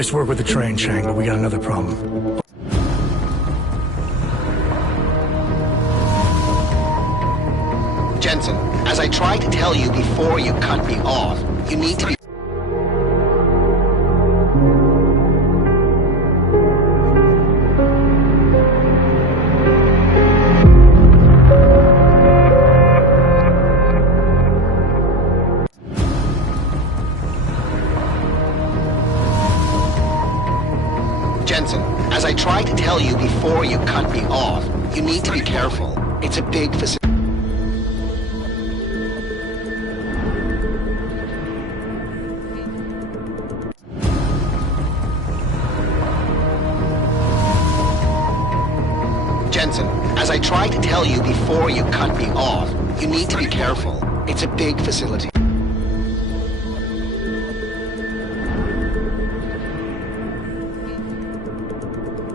Nice work with the train, Chang, but we got another problem. Jensen, as I tried to tell you before you cut me off, you need to be... Jensen, as I tried to tell you before you cut me off, you need to be careful. It's a big facility. Jensen, as I tried to tell you before you cut me off, you need to be careful. It's a big facility.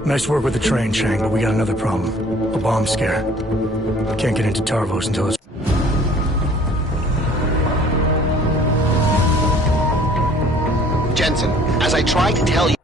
Nice work with the train, Chang, but we got another problem. A bomb scare. We can't get into Tarvos until it's... Jensen, as I tried to tell you...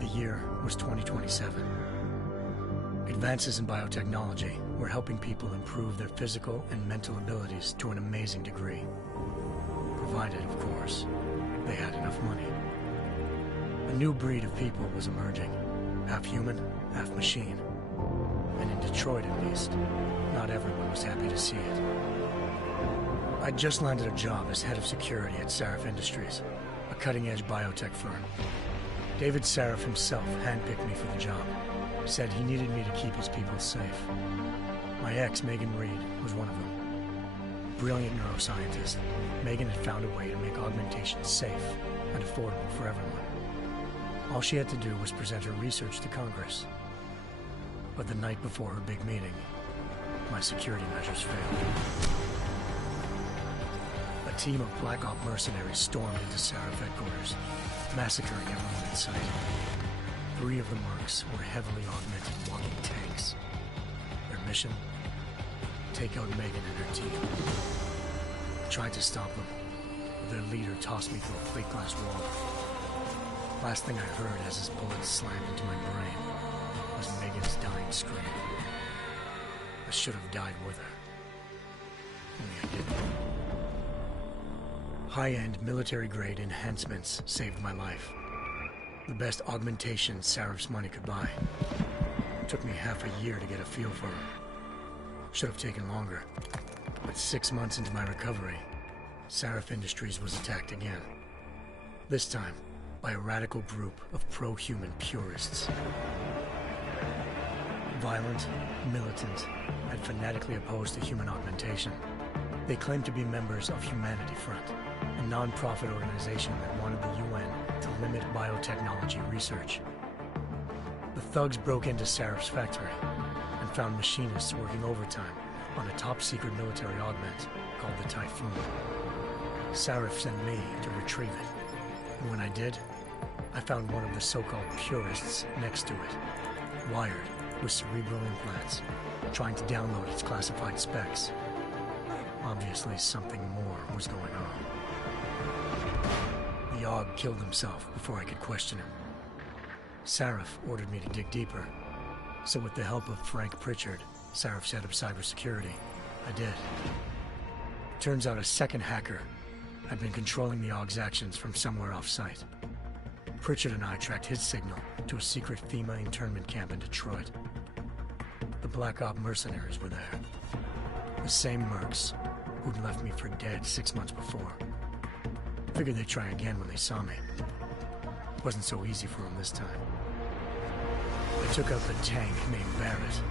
The year was 2027. Advances in biotechnology were helping people improve their physical and mental abilities to an amazing degree. Provided, of course, they had enough money. A new breed of people was emerging, half human, half machine. And in Detroit, at least, not everyone was happy to see it. I'd just landed a job as head of security at Sarif Industries, a cutting-edge biotech firm. David Sarif himself handpicked me for the job. Said he needed me to keep his people safe. My ex, Megan Reed, was one of them. Brilliant neuroscientist, Megan had found a way to make augmentation safe and affordable for everyone. All she had to do was present her research to Congress. But the night before her big meeting, my security measures failed. A team of Black Op mercenaries stormed into Sarif headquarters, massacring everyone in sight. 3 of the mercs were heavily augmented walking tanks. Their mission? Take out Megan and her team. I tried to stop them, but their leader tossed me through a plate glass wall. Last thing I heard as his bullets slammed into my brain was Megan's dying scream. I should have died with her. Only I didn't. High-end military-grade enhancements saved my life. The best augmentation Sarif's money could buy. It took me half a year to get a feel for her. Should have taken longer. But 6 months into my recovery, Sarif Industries was attacked again. This time, by a radical group of pro-human purists. Violent, militant, and fanatically opposed to human augmentation. They claimed to be members of Humanity Front, a non-profit organization that wanted the UN to limit biotechnology research. The thugs broke into Sarif's factory and found machinists working overtime on a top-secret military augment called the Typhoon. Sarif sent me to retrieve it, and when I did, I found one of the so-called purists next to it, wired with cerebral implants, trying to download its classified specs. Obviously, something more was going on. The AUG killed himself before I could question him. Sarif ordered me to dig deeper, so with the help of Frank Pritchard, Sarif's head of cybersecurity, I did. Turns out a second hacker had been controlling the AUG's actions from somewhere off-site. Pritchard and I tracked his signal to a secret FEMA internment camp in Detroit. The Black Op mercenaries were there. The same mercs who'd left me for dead 6 months before. Figured they'd try again when they saw me. Wasn't so easy for them this time. I took out the tank named Barrett.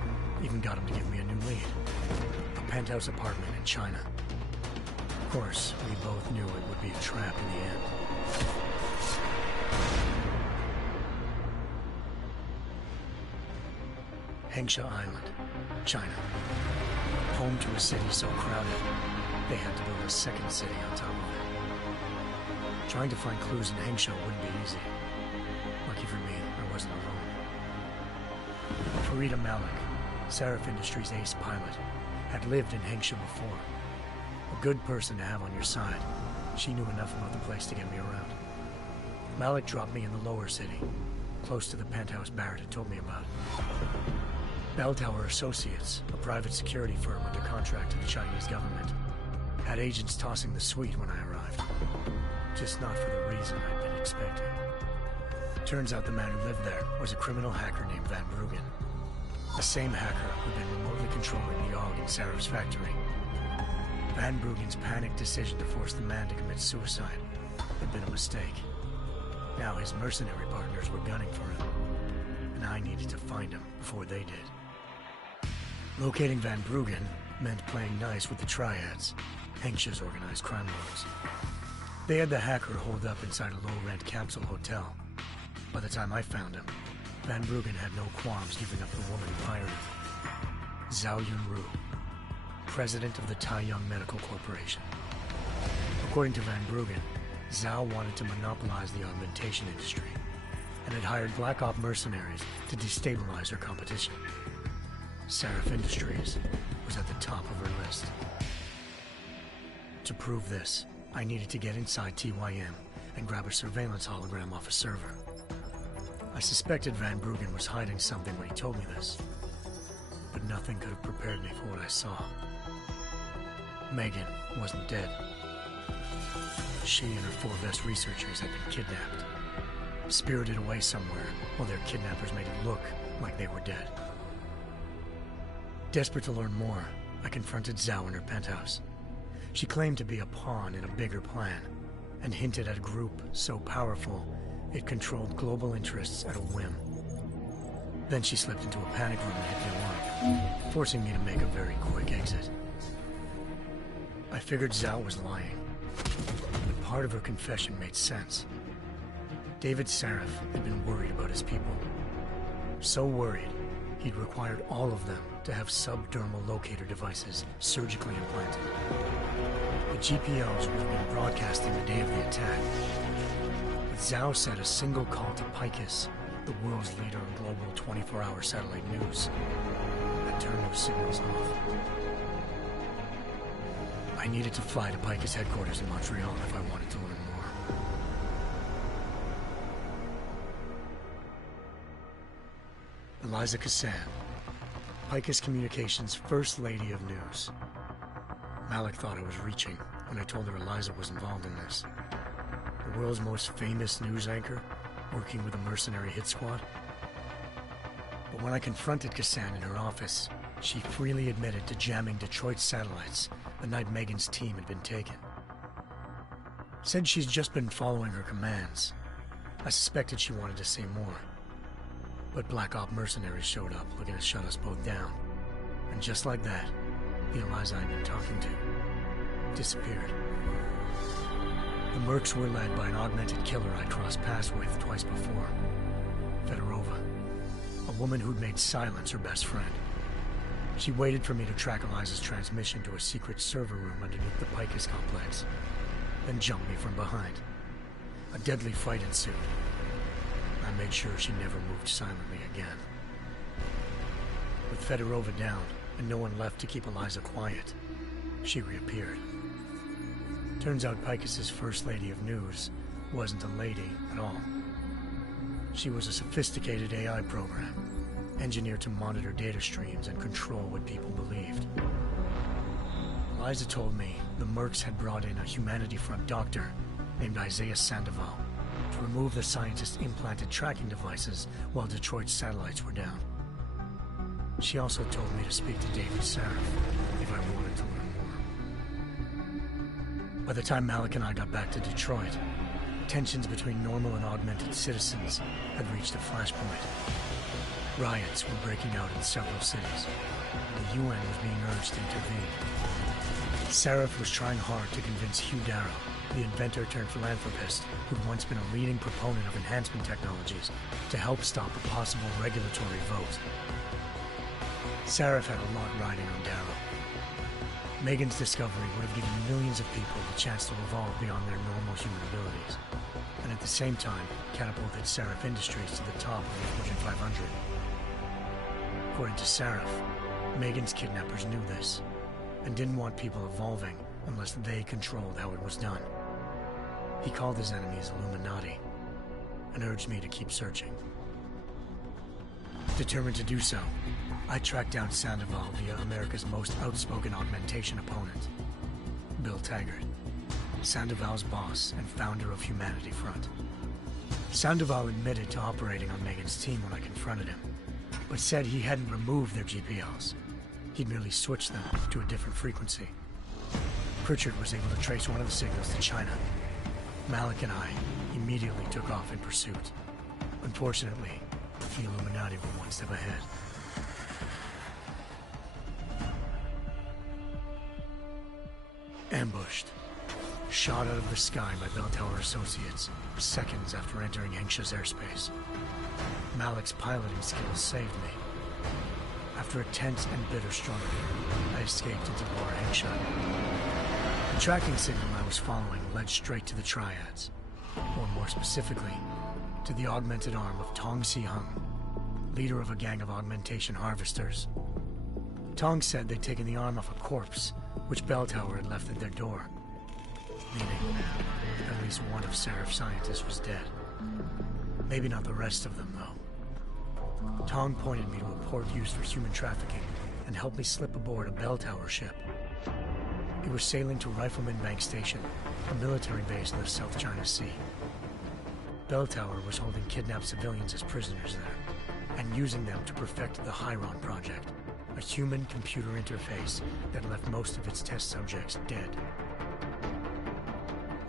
Even got him to give me a new lead. A penthouse apartment in China. Of course, we both knew it would be a trap in the end. Hengsha Island, China. Home to a city so crowded, they had to build a second city on top of it. Trying to find clues in Hengsha wouldn't be easy. Lucky for me, I wasn't alone. Farida Malik, Sarif Industries' ace pilot, had lived in Hengsha before. A good person to have on your side. She knew enough about the place to get me around. Malik dropped me in the lower city, close to the penthouse Barrett had told me about. Bell Tower Associates, a private security firm under contract to the Chinese government, had agents tossing the suite when I arrived. Just not for the reason I'd been expecting. Turns out the man who lived there was a criminal hacker named Van Bruggen. The same hacker who'd been remotely controlling the AUG in Sarif's factory. Van Bruggen's panicked decision to force the man to commit suicide had been a mistake. Now his mercenary partners were gunning for him, and I needed to find him before they did. Locating Van Bruggen meant playing nice with the Triads, Hengsha's organized crime lords. They had the hacker holed up inside a low-rent capsule hotel. By the time I found him, Van Bruggen had no qualms giving up the woman who hired him. Zhao Yunru, president of the Taiyang Medical Corporation. According to Van Bruggen, Zhao wanted to monopolize the augmentation industry and had hired Black Op mercenaries to destabilize her competition. Sarif Industries was at the top of her list. To prove this, I needed to get inside TYM and grab a surveillance hologram off a server. I suspected Van Bruggen was hiding something when he told me this, but nothing could have prepared me for what I saw. Megan wasn't dead. She and her 4 best researchers had been kidnapped, spirited away somewhere while their kidnappers made it look like they were dead. Desperate to learn more, I confronted Zhao in her penthouse. She claimed to be a pawn in a bigger plan, and hinted at a group so powerful it controlled global interests at a whim. Then she slipped into a panic room and hit the alarm, forcing me to make a very quick exit. I figured Zhao was lying, but part of her confession made sense. David Sarif had been worried about his people. So worried, he'd required all of them to have subdermal locator devices surgically implanted. The GPOs would have been broadcasting the day of the attack. But Zhao said a single call to Picus, the world's leader in global 24-hour satellite news, had turned those signals off. I needed to fly to Picus headquarters in Montreal if I wanted to learn more. Eliza Cassan, Picus Communications' First Lady of News. Malik thought I was reaching when I told her Eliza was involved in this. The world's most famous news anchor, working with a mercenary hit squad. But when I confronted Cassan in her office, she freely admitted to jamming Detroit satellites the night Megan's team had been taken. Said she's just been following her commands. I suspected she wanted to say more. But Black Op mercenaries showed up looking to shut us both down. And just like that, the Eliza I'd been talking to disappeared. The mercs were led by an augmented killer I crossed paths with twice before. Fedorova, a woman who'd made silence her best friend. She waited for me to track Eliza's transmission to a secret server room underneath the Picus complex, then jumped me from behind. A deadly fight ensued. I made sure she never moved silently again. With Fedorova down and no one left to keep Eliza quiet, she reappeared. Turns out Picus's First Lady of News wasn't a lady at all. She was a sophisticated AI program, engineered to monitor data streams and control what people believed. Eliza told me the mercs had brought in a Humanity Front doctor named Isaiah Sandoval to remove the scientist's implanted tracking devices while Detroit's satellites were down. She also told me to speak to David Sarif if I wanted to learn more. By the time Malik and I got back to Detroit, tensions between normal and augmented citizens had reached a flashpoint. Riots were breaking out in several cities, and the UN was being urged to intervene. Sarif was trying hard to convince Hugh Darrow, the inventor-turned-philanthropist who'd once been a leading proponent of enhancement technologies, to help stop a possible regulatory vote. Sarif had a lot riding on Darrow. Megan's discovery would have given millions of people the chance to evolve beyond their normal human abilities, and at the same time catapulted Sarif Industries to the top of the Fortune 500. According to Sarif, Megan's kidnappers knew this, and didn't want people evolving unless they controlled how it was done. He called his enemies Illuminati, and urged me to keep searching. Determined to do so, I tracked down Sandoval via America's most outspoken augmentation opponent, Bill Taggart, Sandoval's boss and founder of Humanity Front. Sandoval admitted to operating on Megan's team when I confronted him, but said he hadn't removed their GPLs. He'd merely switched them to a different frequency. Pritchard was able to trace one of the signals to China. Malik and I immediately took off in pursuit. Unfortunately, the Illuminati were one step ahead. Ambushed. Shot out of the sky by Bell Tower Associates, seconds after entering Hengsha's airspace. Malik's piloting skills saved me. After a tense and bitter struggle, I escaped into Lower Hengsha. The tracking signal I was following led straight to the Triads, or more specifically, to the augmented arm of Tong Si-hung, leader of a gang of augmentation harvesters. Tong said they'd taken the arm off a corpse, which Bell Tower had left at their door, meaning at least one of Sarif's scientists was dead. Maybe not the rest of them, though. Tong pointed me to a port used for human trafficking and helped me slip aboard a Bell Tower ship. It was sailing to Rifleman Bank Station, a military base in the South China Sea. Bell Tower was holding kidnapped civilians as prisoners there, and using them to perfect the Hyron Project, a human-computer interface that left most of its test subjects dead.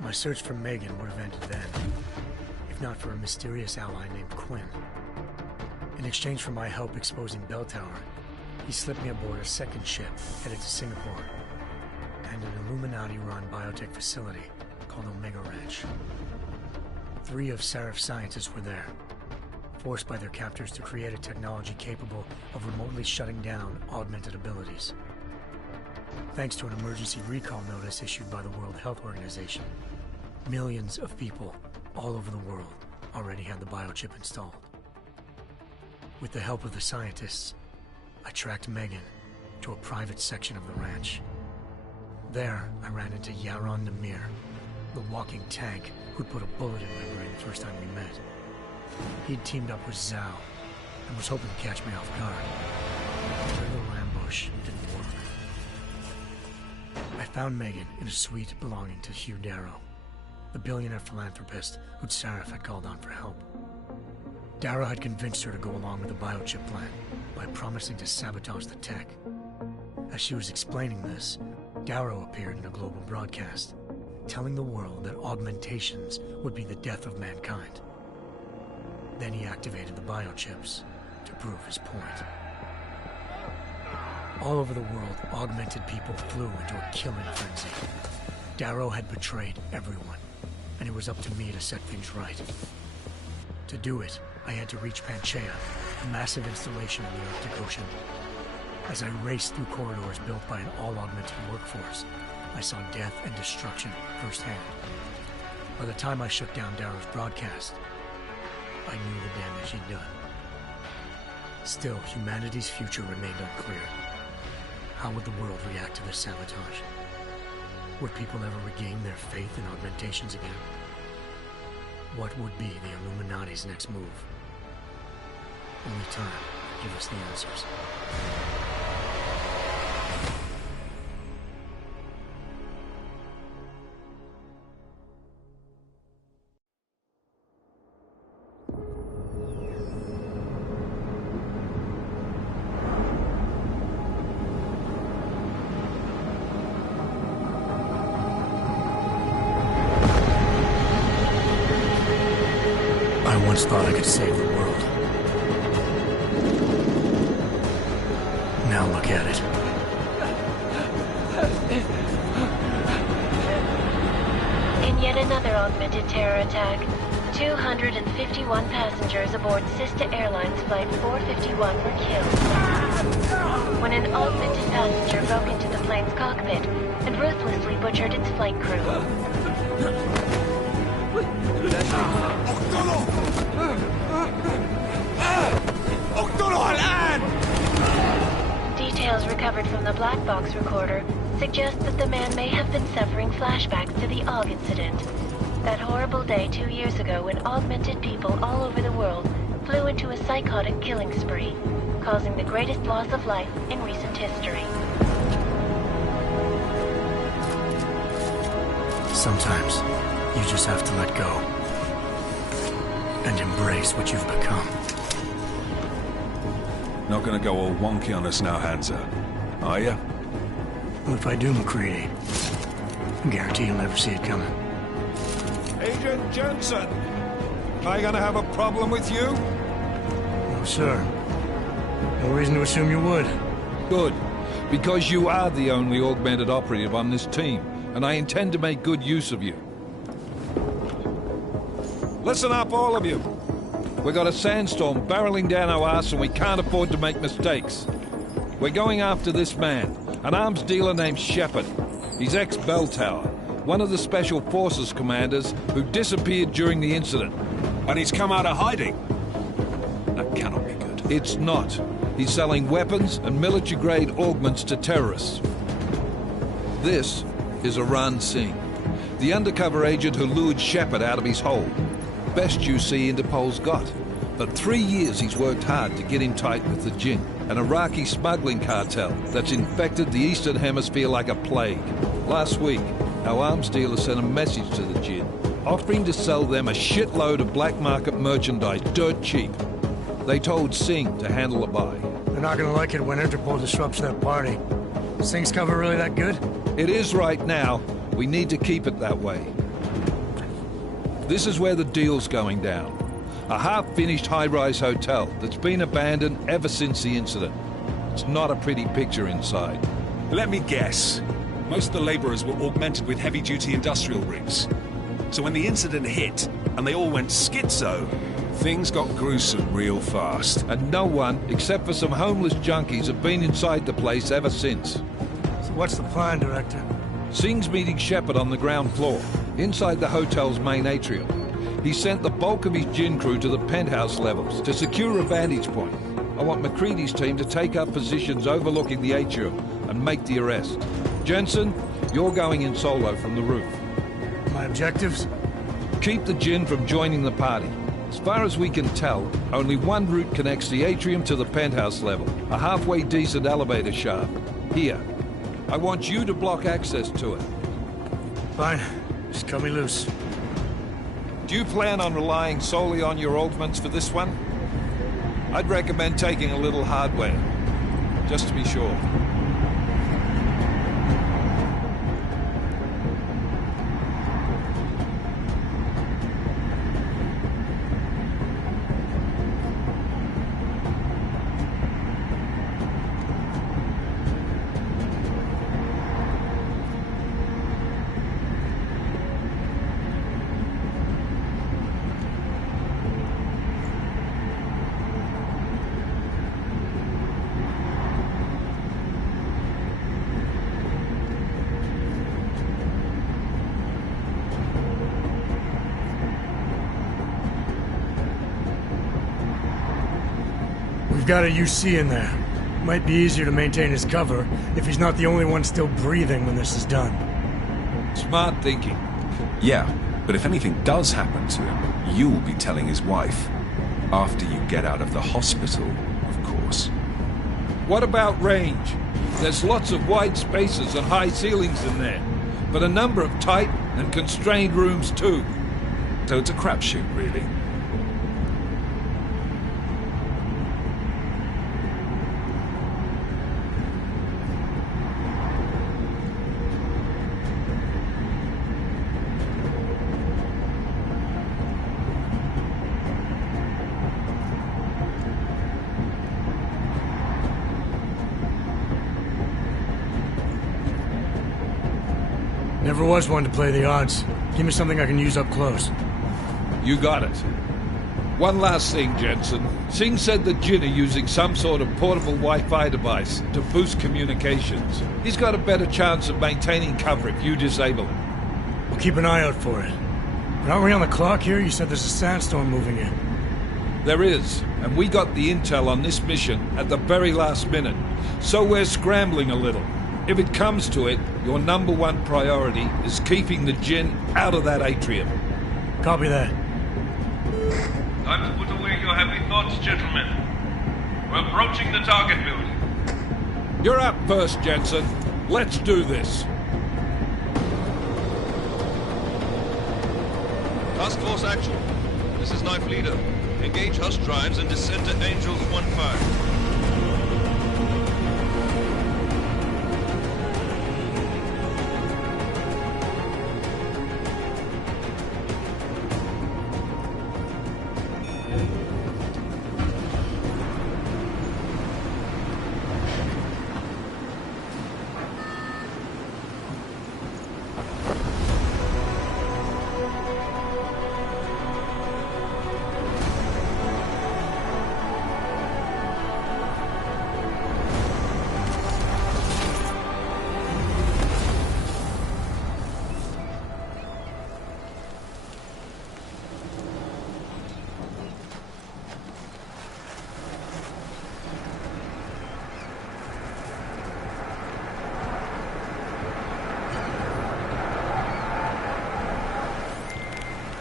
My search for Megan would have ended then, if not for a mysterious ally named Quinn. In exchange for my help exposing Bell Tower, he slipped me aboard a second ship headed to Singapore, and an Illuminati-run biotech facility called Omega Ranch. 3 of Sarif's scientists were there, forced by their captors to create a technology capable of remotely shutting down augmented abilities. Thanks to an emergency recall notice issued by the World Health Organization, millions of people all over the world already had the biochip installed. With the help of the scientists, I tracked Megan to a private section of the ranch. There, I ran into Yaron Namir, the walking tank who'd put a bullet in my brain the first time we met. He'd teamed up with Zhao and was hoping to catch me off guard. Their little ambush didn't work. I found Megan in a suite belonging to Hugh Darrow, the billionaire philanthropist who'd Sarif had called on for help. Darrow had convinced her to go along with the biochip plan by promising to sabotage the tech. As she was explaining this, Darrow appeared in a global broadcast, telling the world that augmentations would be the death of mankind. Then he activated the biochips to prove his point. All over the world, augmented people flew into a killing frenzy. Darrow had betrayed everyone, and it was up to me to set things right. To do it, I had to reach Panchaea, a massive installation in the Arctic Ocean. As I raced through corridors built by an all-augmented workforce, I saw death and destruction firsthand. By the time I shut down Darrow's broadcast, I knew the damage he'd done. Still, humanity's future remained unclear. How would the world react to this sabotage? Would people ever regain their faith in augmentations again? What would be the Illuminati's next move? Only time will give us the answers. I once thought I could save the world. Now look at it. In yet another augmented terror attack, 251 passengers aboard sister airlines Flight 451 were killed when an augmented passenger broke into the plane's cockpit and ruthlessly butchered its flight crew. Details recovered from the black box recorder suggest that the man may have been suffering flashbacks to the AUG incident. That horrible day 2 years ago when augmented people all over the world flew into a psychotic killing spree, causing the greatest loss of life in recent history. Sometimes, you just have to let go. And embrace what you've become. Not gonna go all wonky on us now, Hansa, are ya? What if I do, McCready? I guarantee you'll never see it coming. Agent Jensen! Am I gonna have a problem with you? No, sir. No reason to assume you would. Good. Because you are the only augmented operative on this team, and I intend to make good use of you. Listen up, all of you. We got a sandstorm barreling down our arse and we can't afford to make mistakes. We're going after this man, an arms dealer named Shepard. He's ex-Bell Tower, one of the Special Forces commanders who disappeared during the incident. And he's come out of hiding. That cannot be good. It's not. He's selling weapons and military-grade augments to terrorists. This is Aran Singh, the undercover agent who lured Shepard out of his hole. Best you see Interpol's got. For 3 years he's worked hard to get in tight with the Jinn, an Iraqi smuggling cartel that's infected the Eastern Hemisphere like a plague. Last week, our arms dealer sent a message to the Jinn, offering to sell them a shitload of black market merchandise dirt cheap. They told Singh to handle the buy. They're not gonna like it when Interpol disrupts their party. Is Singh's cover really that good? It is right now. We need to keep it that way. This is where the deal's going down. A half-finished high-rise hotel that's been abandoned ever since the incident. It's not a pretty picture inside. Let me guess. Most of the laborers were augmented with heavy-duty industrial rigs. So when the incident hit, and they all went schizo, things got gruesome real fast. And no one, except for some homeless junkies, have been inside the place ever since. So what's the plan, Director? Singh's meeting Shepard on the ground floor, inside the hotel's main atrium. He sent the bulk of his Jinn crew to the penthouse levels to secure a vantage point. I want McCready's team to take up positions overlooking the atrium and make the arrest. Jensen, you're going in solo from the roof. My objectives? Keep the Jinn from joining the party. As far as we can tell, only one route connects the atrium to the penthouse level, a halfway decent elevator shaft. Here. I want you to block access to it. Fine. Just cut me loose. Do you plan on relying solely on your augments for this one? I'd recommend taking a little hardware, just to be sure. got a UC in there. Might be easier to maintain his cover if he's not the only one still breathing when this is done. Smart thinking. Yeah, but if anything does happen to him, you'll be telling his wife. After you get out of the hospital, of course. What about range? There's lots of wide spaces and high ceilings in there, but a number of tight and constrained rooms too. So it's a crapshoot, really. Never was one to play the odds. Give me something I can use up close. You got it. One last thing, Jensen. Singh said that Jin are using some sort of portable Wi-Fi device to boost communications. He's got a better chance of maintaining cover if you disable it. We'll keep an eye out for it. But aren't we on the clock here? You said there's a sandstorm moving in. There is, and we got the intel on this mission at the very last minute, so we're scrambling a little. If it comes to it, your number one priority is keeping the Jinn out of that atrium. Copy that. Time to put away your happy thoughts, gentlemen. We're approaching the target building. You're up first, Jensen. Let's do this. Task Force action. This is Knife Leader. Engage Hush drives and descend to Angels 1-5.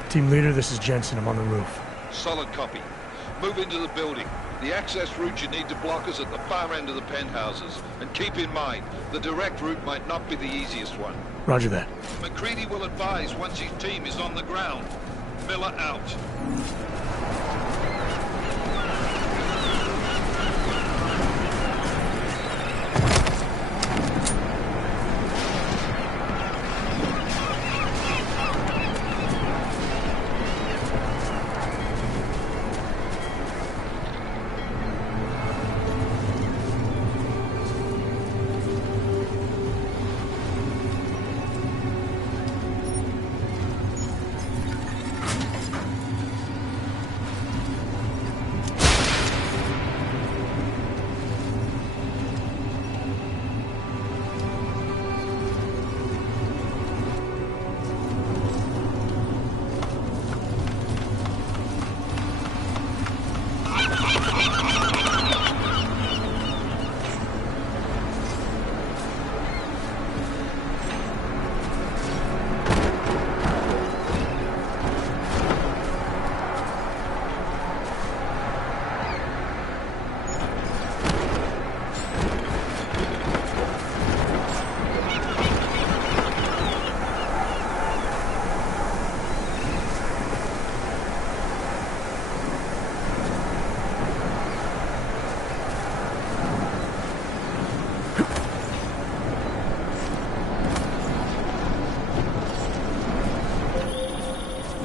Team leader, this is Jensen. I'm on the roof. Solid copy. Move into the building. The access route you need to block is at the far end of the penthouses. And keep in mind, the direct route might not be the easiest one. Roger that. McCready will advise once his team is on the ground. Miller out.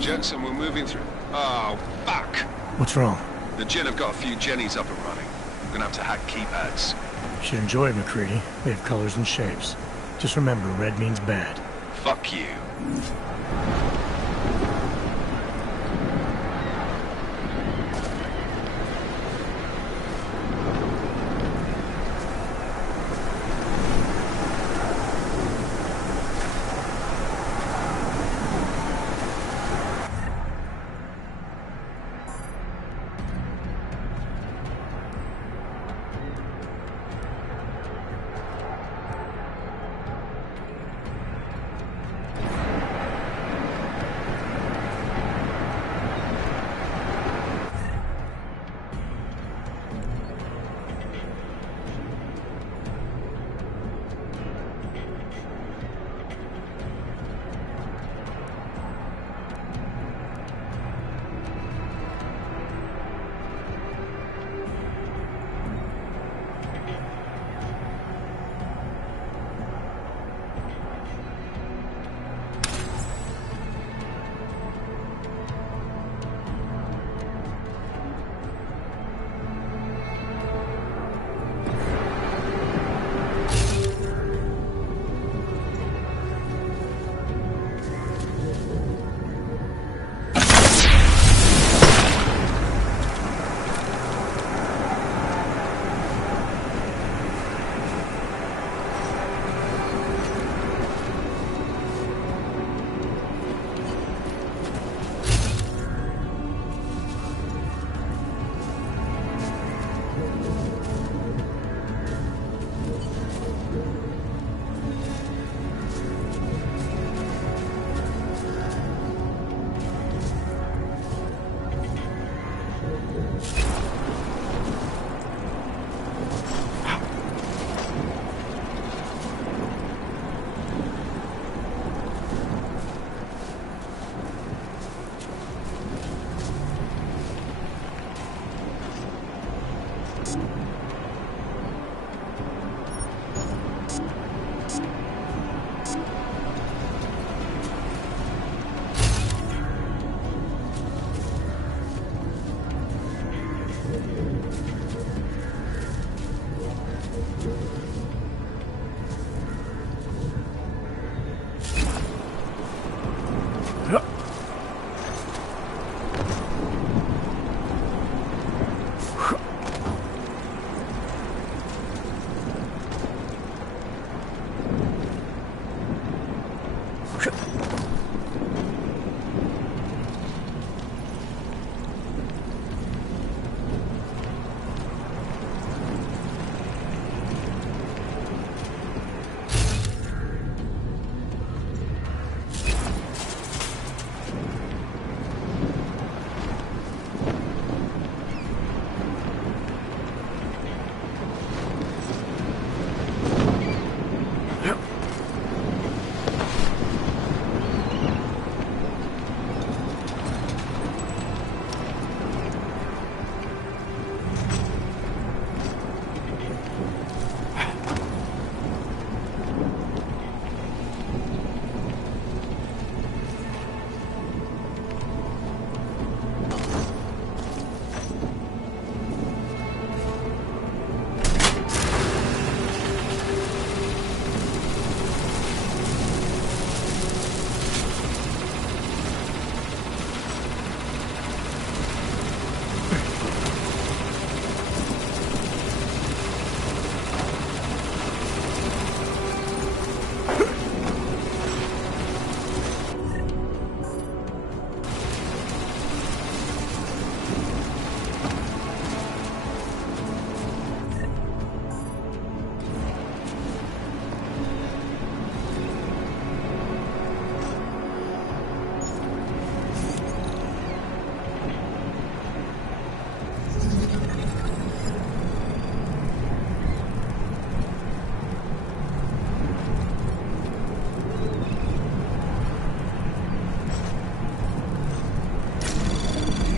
Jensen, we're moving through. Oh, fuck! What's wrong? The Jinn have got a few Jennies up and running. We're gonna have to hack keypads. You should enjoy it, McCready. They have colors and shapes. Just remember, red means bad. Fuck you.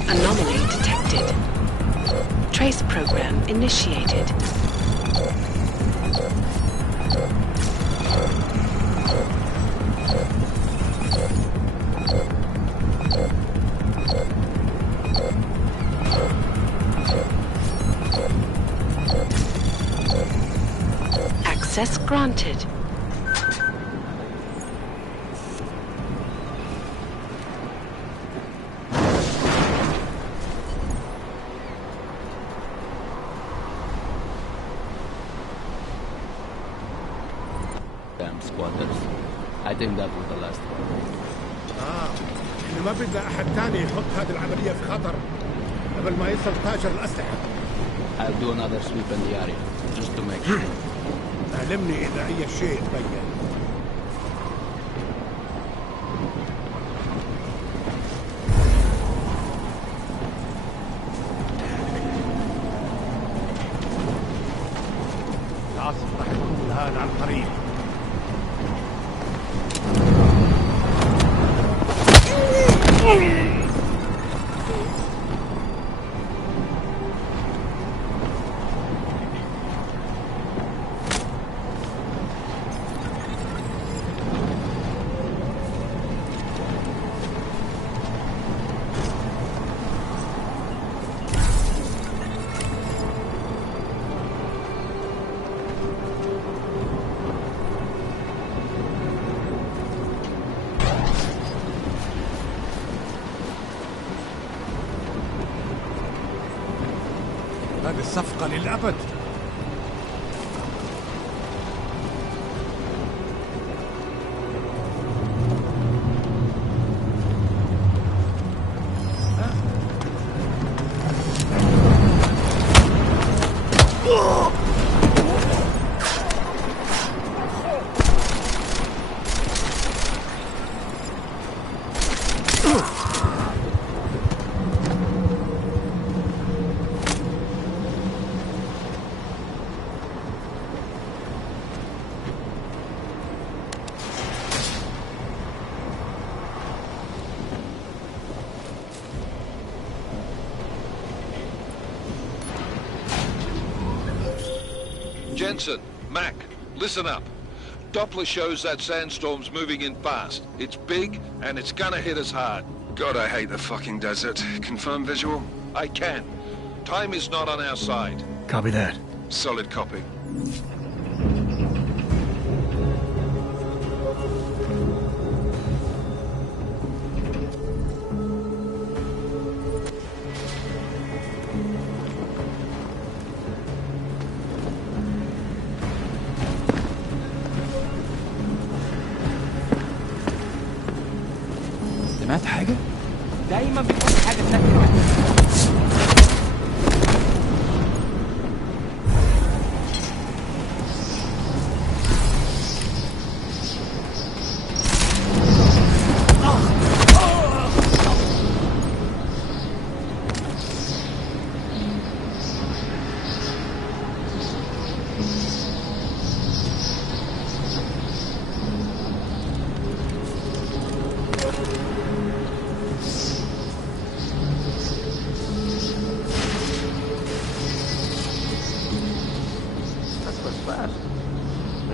Anomaly detected. Trace program initiated. Access granted. Damn squatters. I think that was the last one. إحنا ما بدنا أحد تاني يحط هذه العملية في خطر قبل ما يصل تاجر الأسلحة. I'll do another sweep in the area, just to make sure. علمني إذا أي شيء تبين. العصر راح يكون الآن عن قريب. هذه الصفقة للأبد. Jensen, Mac, listen up. Doppler shows that sandstorm's moving in fast. It's big, and it's gonna hit us hard. God, I hate the fucking desert. Confirm visual? I can. Time is not on our side. Copy that. Solid copy. سمعت حاجة؟ دايما بيكون في حاجة ساكنة.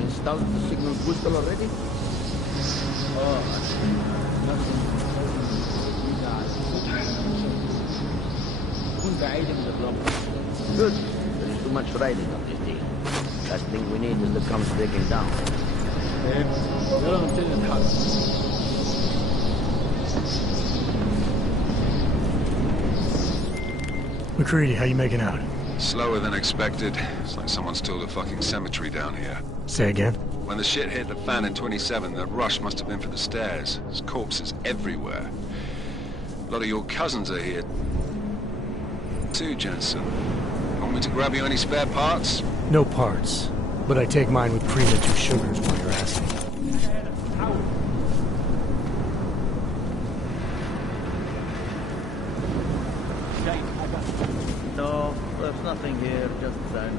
Installed the signal booster already? Good. There is too much riding on this deal. Last thing we need is the comes breaking down. McCready, how you making out? Slower than expected. It's like someone's tilled a fucking cemetery down here. Say again? When the shit hit the fan in 27, the rush must have been for the stairs. There's corpses everywhere. A lot of your cousins are here too, Jensen. Want me to grab you any spare parts? No parts. But I take mine with Prima 2 sugars while you're asking. No, there's nothing here, just sand.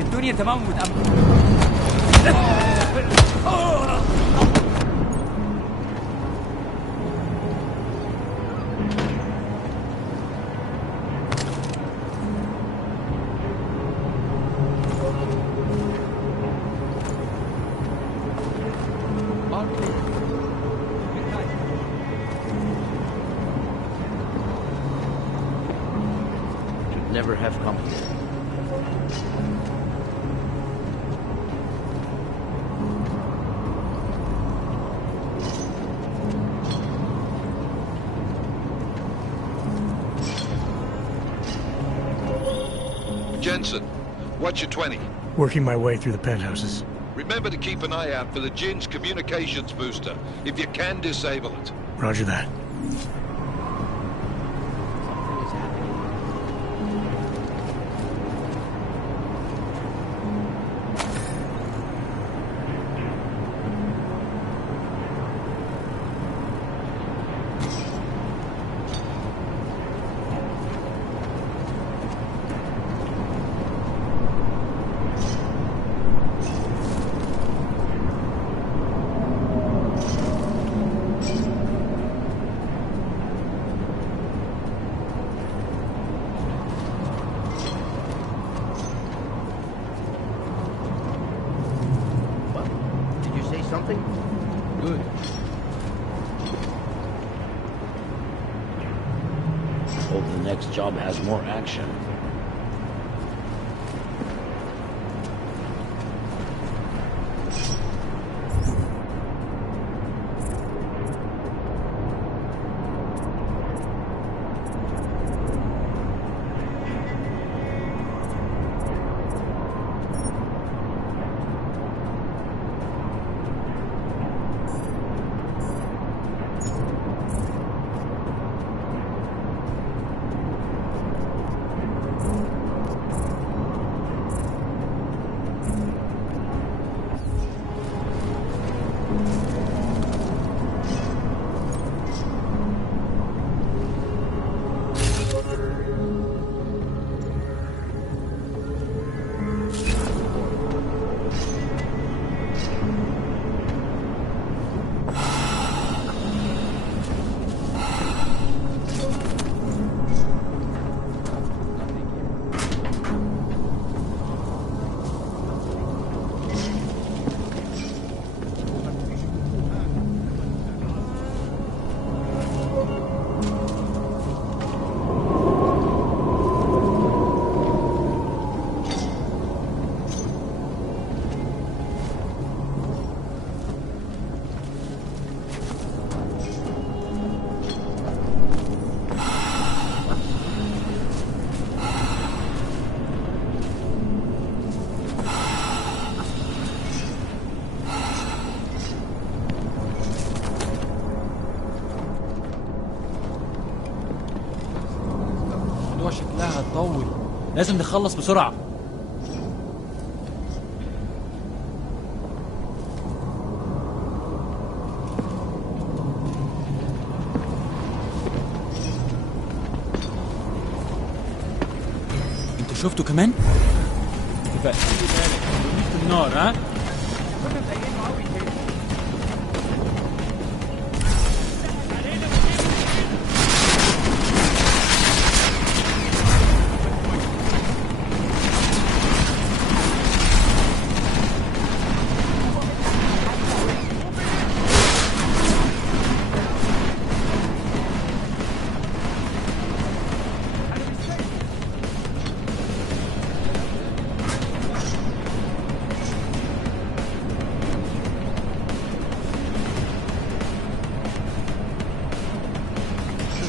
الدنيا تمام ومتأمن. Should never have come here. Jensen, what's your 20? Working my way through the penthouses. Remember to keep an eye out for the Jin's communications booster. If you can, disable it. Roger that. next job has more action. شكلها هتطول، لازم نخلص بسرعة. انت شفته كمان؟ تبقى خلي بالك في النار. ها؟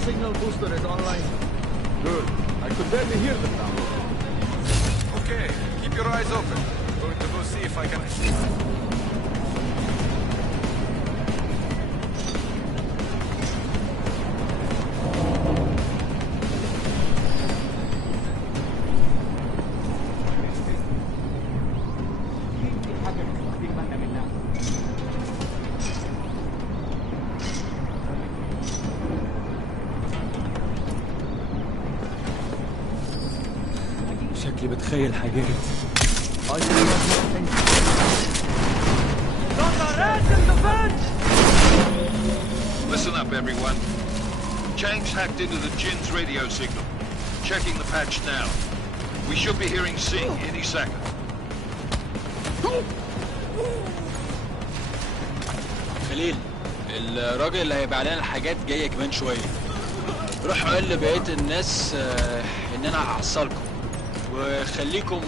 Signal booster is online. Good. I could barely hear them now. Okay, keep your eyes open. Going to go see if I can... شكلي بتخيل حاجات. Listen up, everyone. Chang's hacked into the Jin's radio signal. Checking the patch now. We should be hearing Sing any second. خليل، الراجل اللي هيبقى علينا الحاجات جاية كمان شوية. روح قول لبقية الناس ان انا هحصلكم وخليكم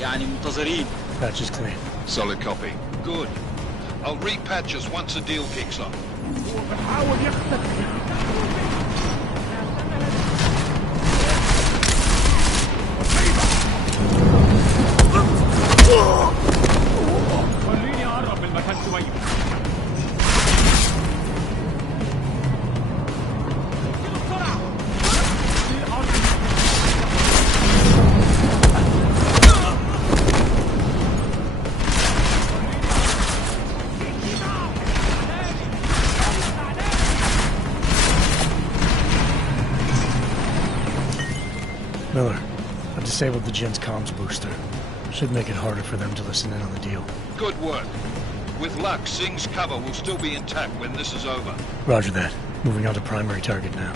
يعني منتظرين. Patch is clean. Solid copy. Good. I'll repatch us once the deal kicks off. خليني اقرب من المكان شويه. Miller, I've disabled the Jin's comms booster. Should make it harder for them to listen in on the deal. Good work. With luck, Sing's cover will still be intact when this is over. Roger that. Moving on to primary target now.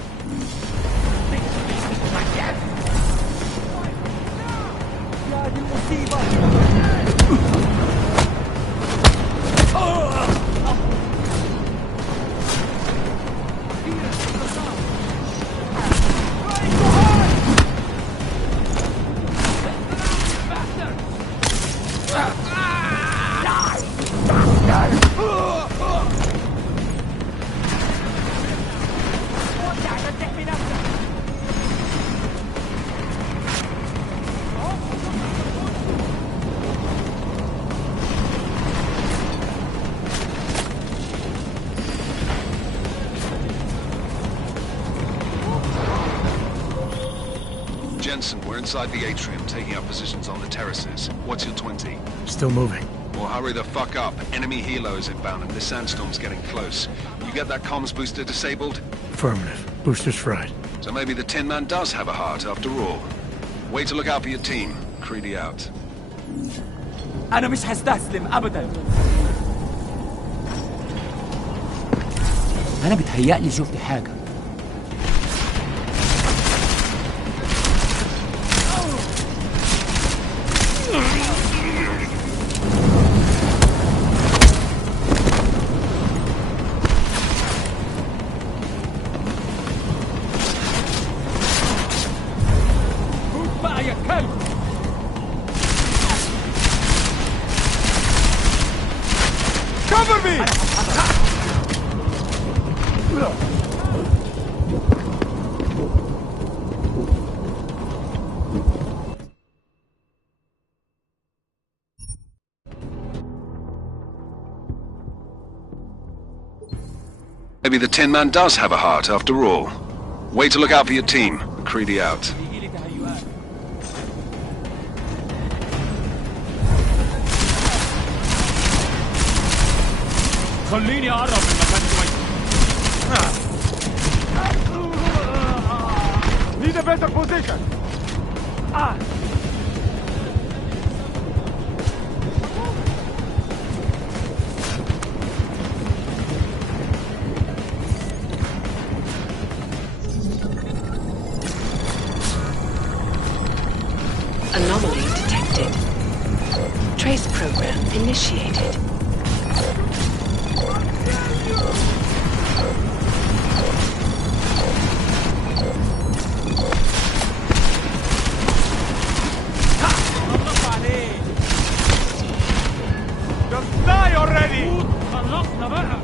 Jensen, we're inside the atrium, taking up positions on the terraces. What's your 20? Still moving. Well, hurry the fuck up. Enemy helos inbound and this sandstorm's getting close. You get that comms booster disabled? Affirmative. Booster's fried. So maybe the Tin Man does have a heart after all. Way to look out for your team. Creedy out. أنا مش هستسلم أبداً. أنا بتهيألي شفت حاجة. Cover me! Maybe the Tin Man does have a heart after all. Way to look out for your team. Creedy out. خليني أقرب من مكان كويس. Need a better position. Anomaly detected. Trace program initiated. Just die already! خلصنا بقى.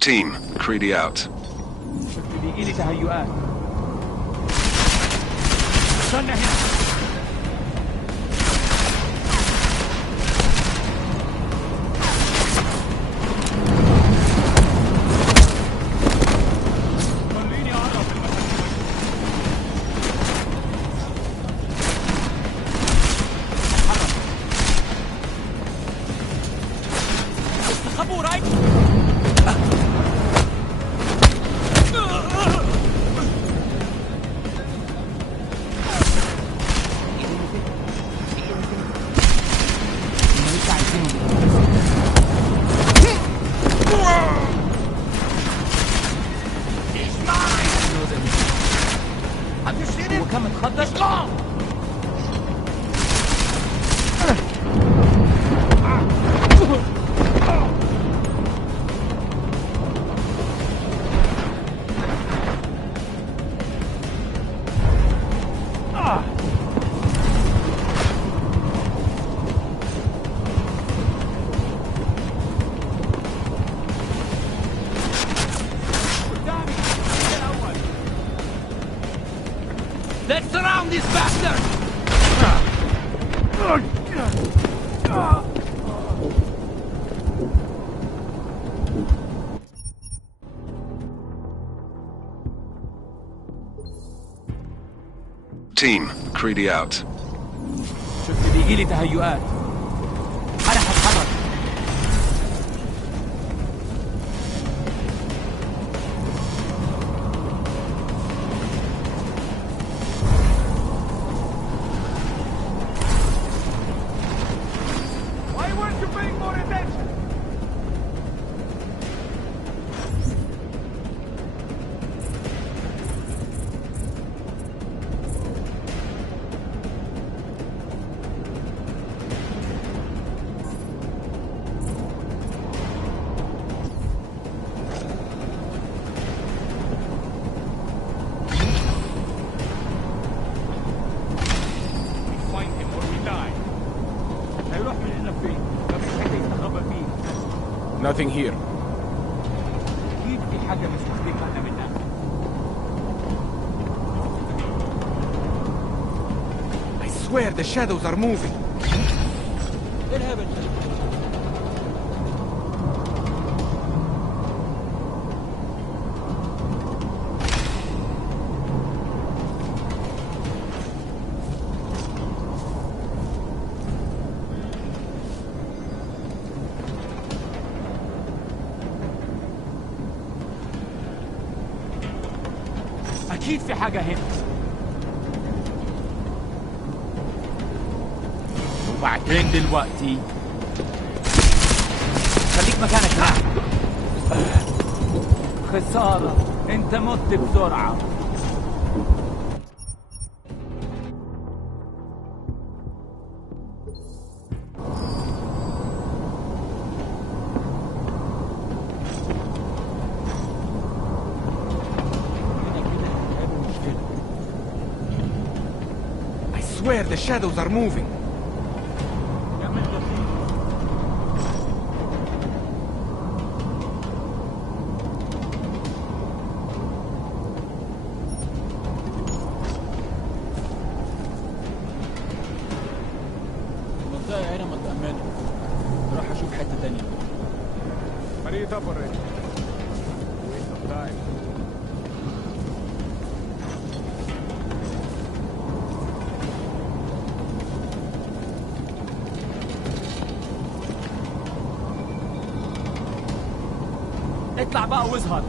Team, Creedy out. بيجيلي تهيؤات. استنى هنا. وكم تخدش Let's surround this bastard! Team, Creedy out. شفت بيجيلي تهيؤات. أنا هتحرك. Why weren't you paying more attention? Nothing here. I swear the shadows are moving. ايه الهبل ده؟ أكيد في حاجة هنا. وبعدين دلوقتي خليك مكانك هناك. خسارة، أنت مت بسرعة. I swear the shadows are moving. المنطقة هنا متأمنة. راح أشوف حتة تانية. Hurry it up already. Waste of time. اطلع بقى واظهر.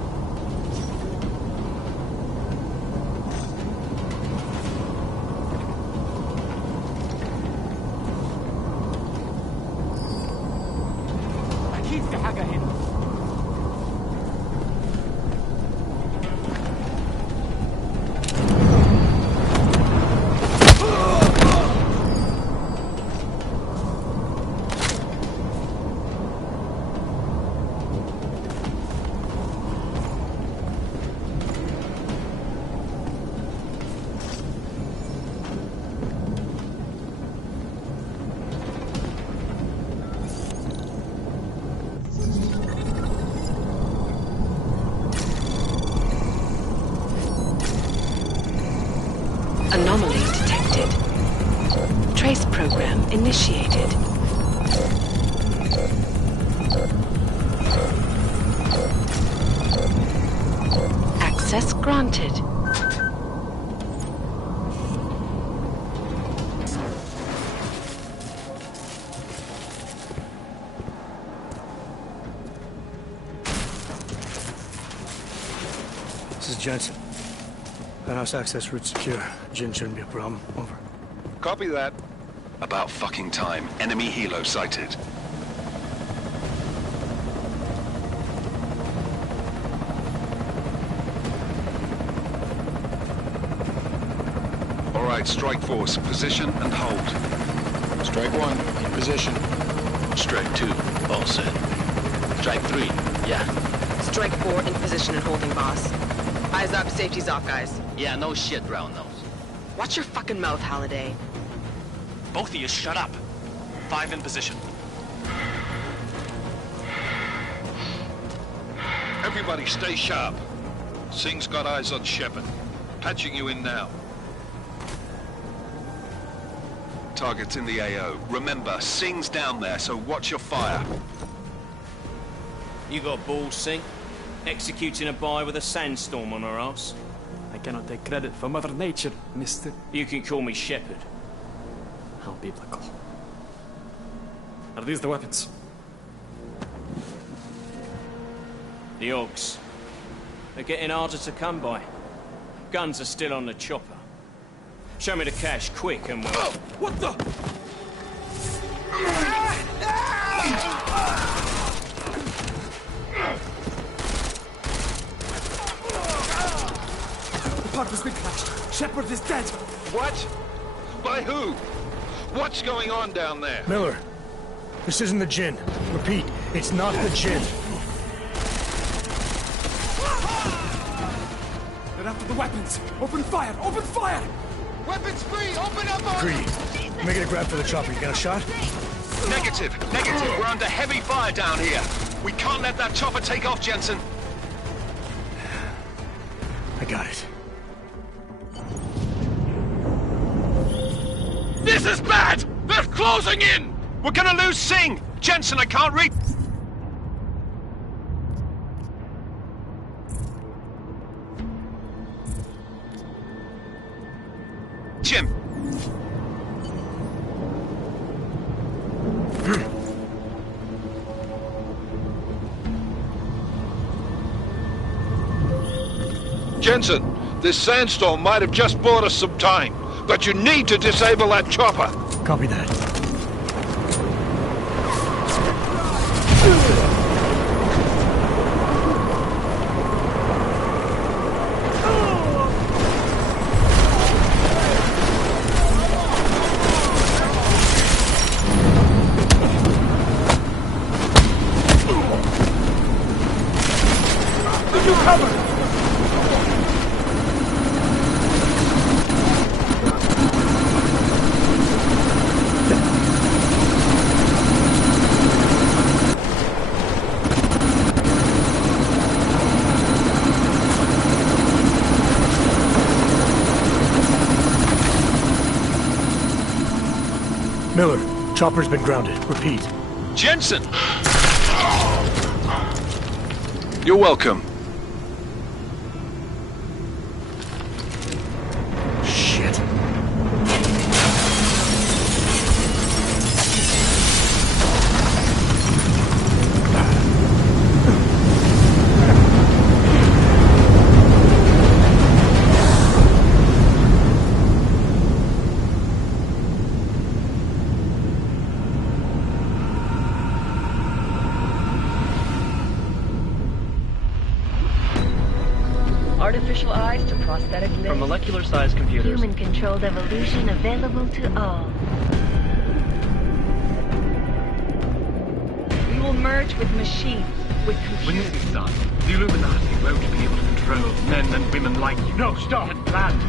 أكيد في حاجة هنا. Anomaly detected. Trace program initiated. Access granted. This is Jensen. Penthouse access route secure. Jin shouldn't be a problem. Over. Copy that. About fucking time. Enemy helo sighted. All right, strike force. Position and hold. Strike 1, in position. Strike 2, all set. Strike 3, yeah. Strike 4, in position and holding, boss. Eyes up, safety's off, guys. Yeah, no shit, brown nose. Watch your fucking mouth, Halliday. Both of you, shut up. 5 in position. Everybody stay sharp. Singh's got eyes on Shepard. Patching you in now. Target's in the AO. Remember, Singh's down there, so watch your fire. You got balls, Singh? Executing a buy with a sandstorm on our ass? I cannot take credit for Mother Nature, mister. You can call me Shepard. How biblical. Are these the weapons? The Augs. They're getting harder to come by. Guns are still on the chopper. Show me the cash, quick, and we'll... Oh, what the? The part has been clashed. Shepard is dead. What? By who? What's going on down there? Miller, this isn't the Jinn. Repeat, it's not the Jinn. They're after the weapons. Open fire! Open fire! Weapons free! Open up! Greedy. Make it a grab for the chopper. You got a shot? Negative. We're under heavy fire down here. We can't let that chopper take off, Jensen. I got it. This is bad! They're closing in! We're gonna lose Singh! Jensen, I can't read... Jim! Jensen, this sandstorm might have just bought us some time, but you need to disable that chopper. Copy that. Could you cover? Miller, chopper's been grounded. Repeat. Jensen! You're welcome. Shit. Artificial eyes to prosthetic limbs. From molecular-sized computers. Human-controlled evolution available to all. We will merge with machines, with computers. When this is done, the Illuminati won't be able to control men and women like you. No, stop! And planned.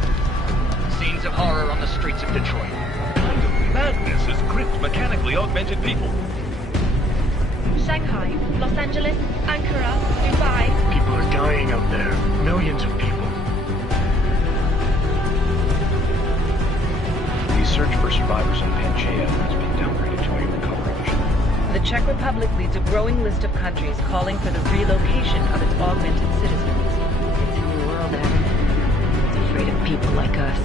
Scenes of horror on the streets of Detroit. Kind of madness has gripped mechanically augmented people. Shanghai, Los Angeles, Ankara, Dubai. People are dying out there. Millions of people. The search for survivors in Pangaea has been downgraded to a recovery mission. The Czech Republic leads a growing list of countries calling for the relocation of its augmented citizens. It's a new world, Adam. It's afraid of people like us.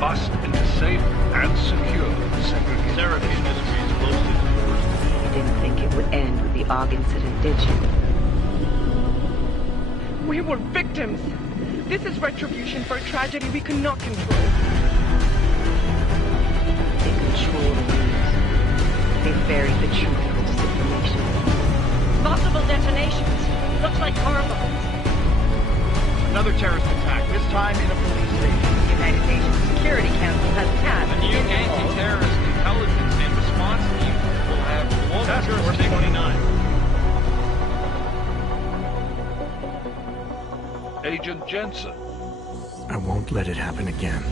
Bust into safe and secure segregation. Therapy industry is close to the worst. You didn't think it would end with the AUG incident, did you? We were victims. This is retribution for a tragedy we cannot control. They control the news. They buried the truth with disinformation. Possible detonations. Looks like hormones. Another terrorist attack, this time in a police station. The United Nations Security Council has passed A new anti-terrorist intelligence and response team will have global jurisdiction. 29. Agent Jensen. I won't let it happen again.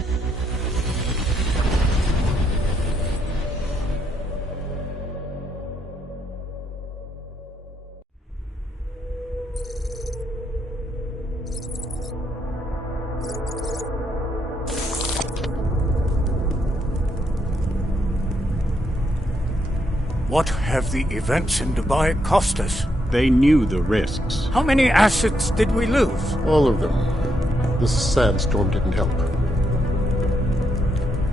What have the events in Dubai cost us? They knew the risks. How many assets did we lose? All of them. This sandstorm didn't help.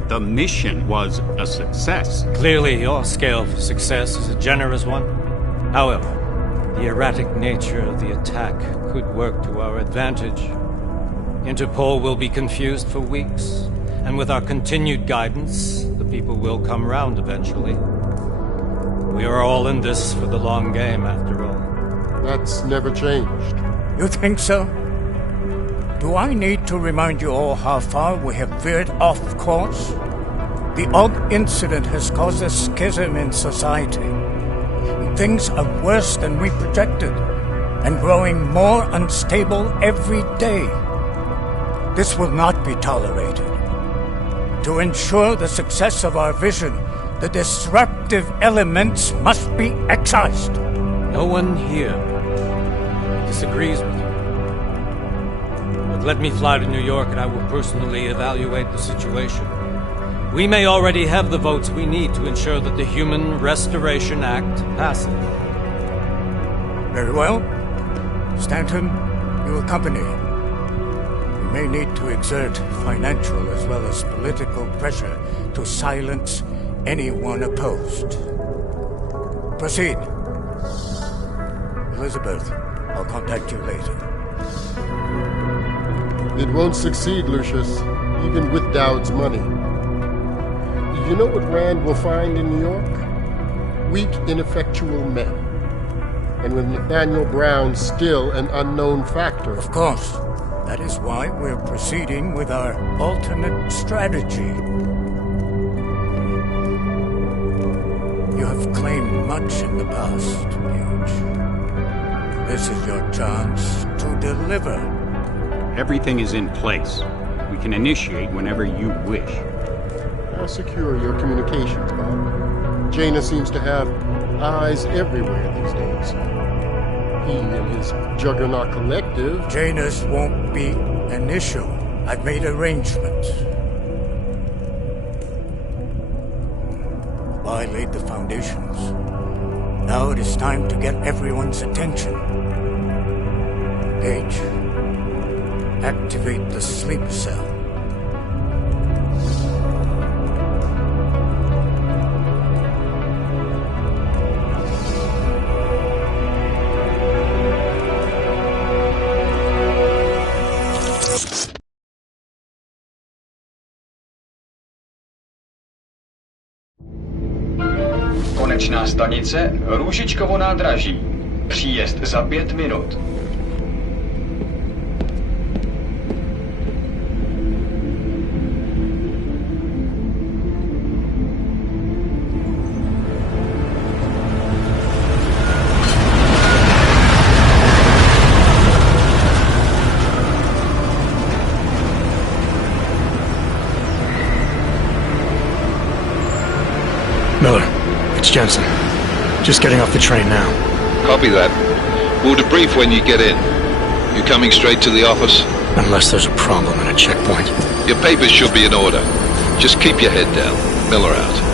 The mission was a success. Clearly, your scale for success is a generous one. However, the erratic nature of the attack could work to our advantage. Interpol will be confused for weeks, and with our continued guidance, the people will come round eventually. We are all in this for the long game, after all. That's never changed. You think so? Do I need to remind you all how far we have veered off course? The AUG incident has caused a schism in society. Things are worse than we projected, and growing more unstable every day. This will not be tolerated. To ensure the success of our vision, the disruptive elements must be excised. No one here disagrees with you. But let me fly to New York and I will personally evaluate the situation. We may already have the votes we need to ensure that the Human Restoration Act passes. Very well. Stanton, you accompany. We may need to exert financial as well as political pressure to silence anyone opposed. Proceed. Elizabeth, I'll contact you later. It won't succeed, Lucius, even with Dowd's money. You know what Rand will find in New York? Weak, ineffectual men. And with Nathaniel Brown still an unknown factor. Of course. That is why we're proceeding with our alternate strategy. You have claimed much in the past, Huge. This is your chance to deliver. Everything is in place. We can initiate whenever you wish. How secure your communications, Bob? Jaina seems to have eyes everywhere these days. He and his Juggernaut Collective... Janus won't be an issue. I've made arrangements. I laid the foundations. Now it is time to get everyone's attention. Gage, activate the sleep cell. Konečná stanice Růžičkovo nádraží. Příjezd za 5 minut. Miller, it's Jensen. Just getting off the train now. Copy that. We'll debrief when you get in. You coming straight to the office? Unless there's a problem at a checkpoint. Your papers should be in order. Just keep your head down. Miller out.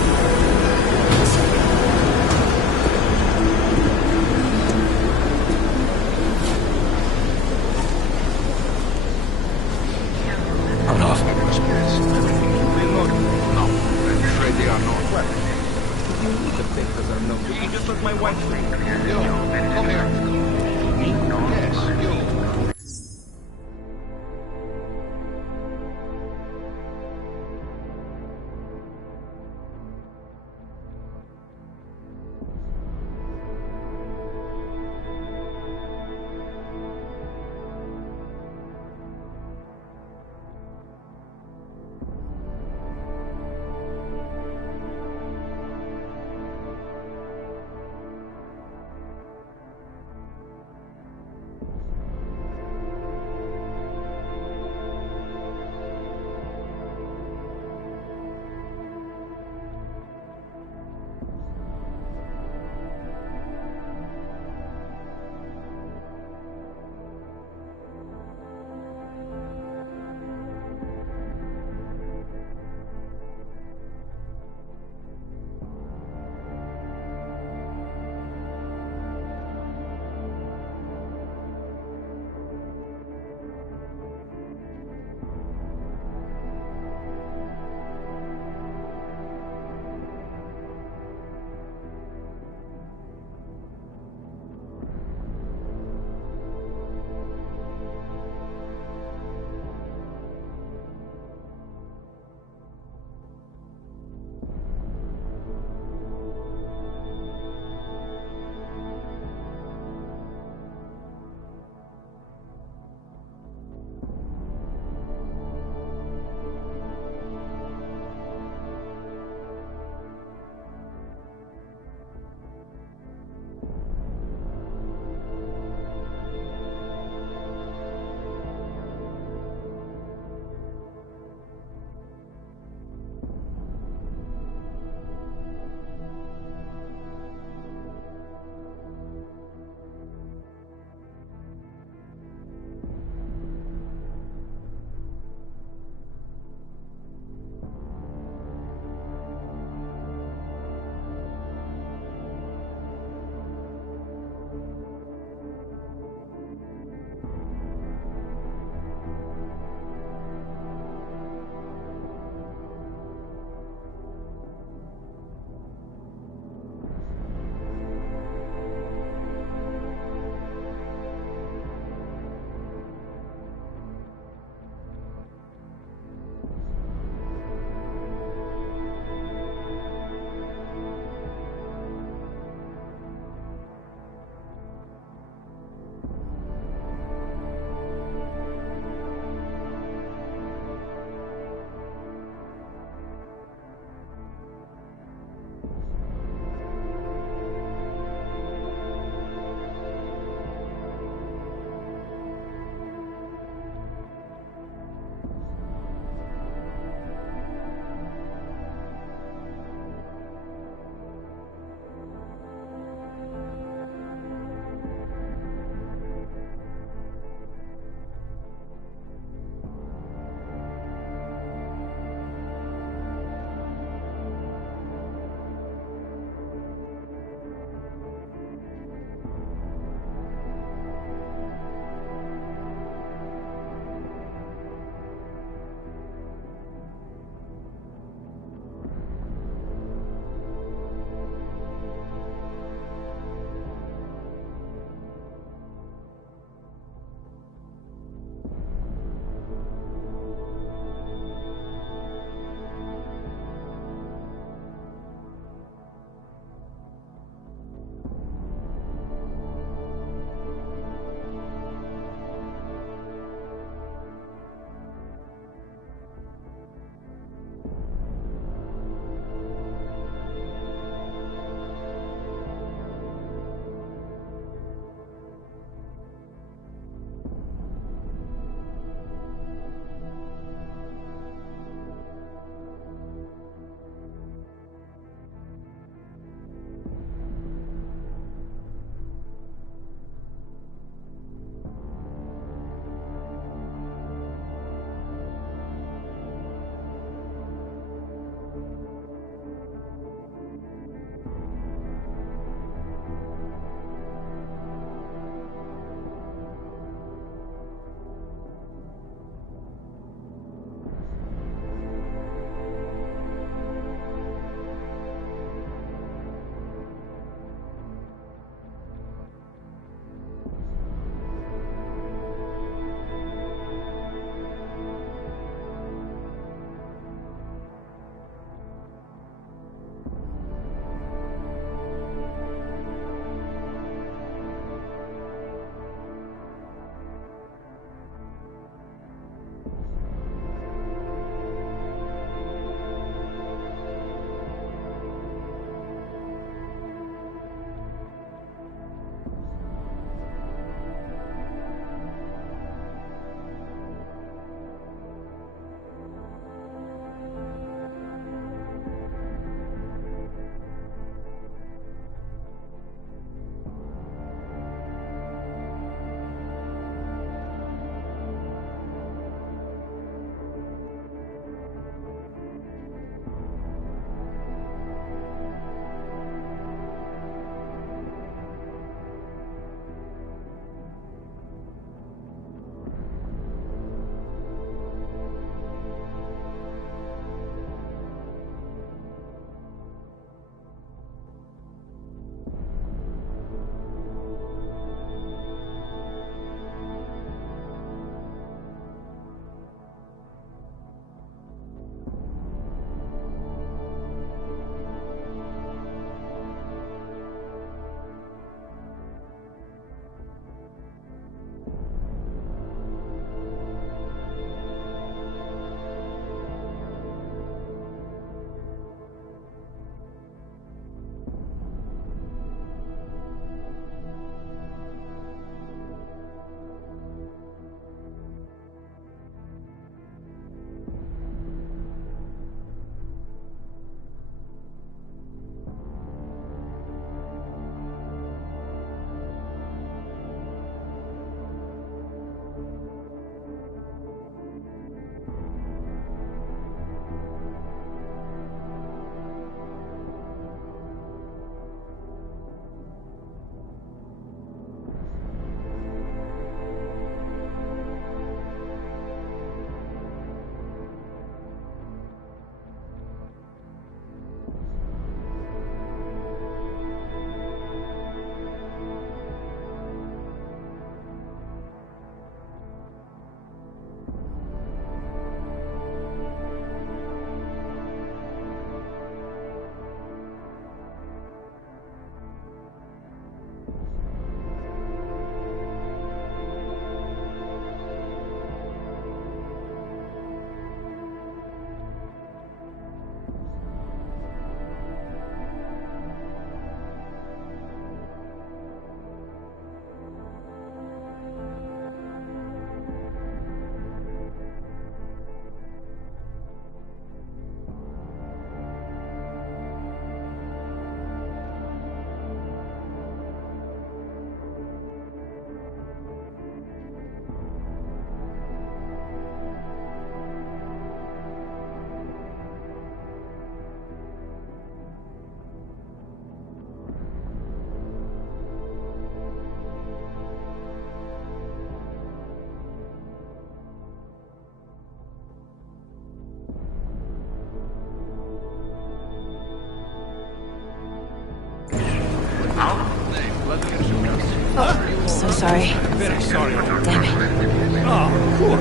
I'm so sorry. Very sorry. Damn it. Oh, cool.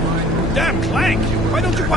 Damn Clank! Why don't you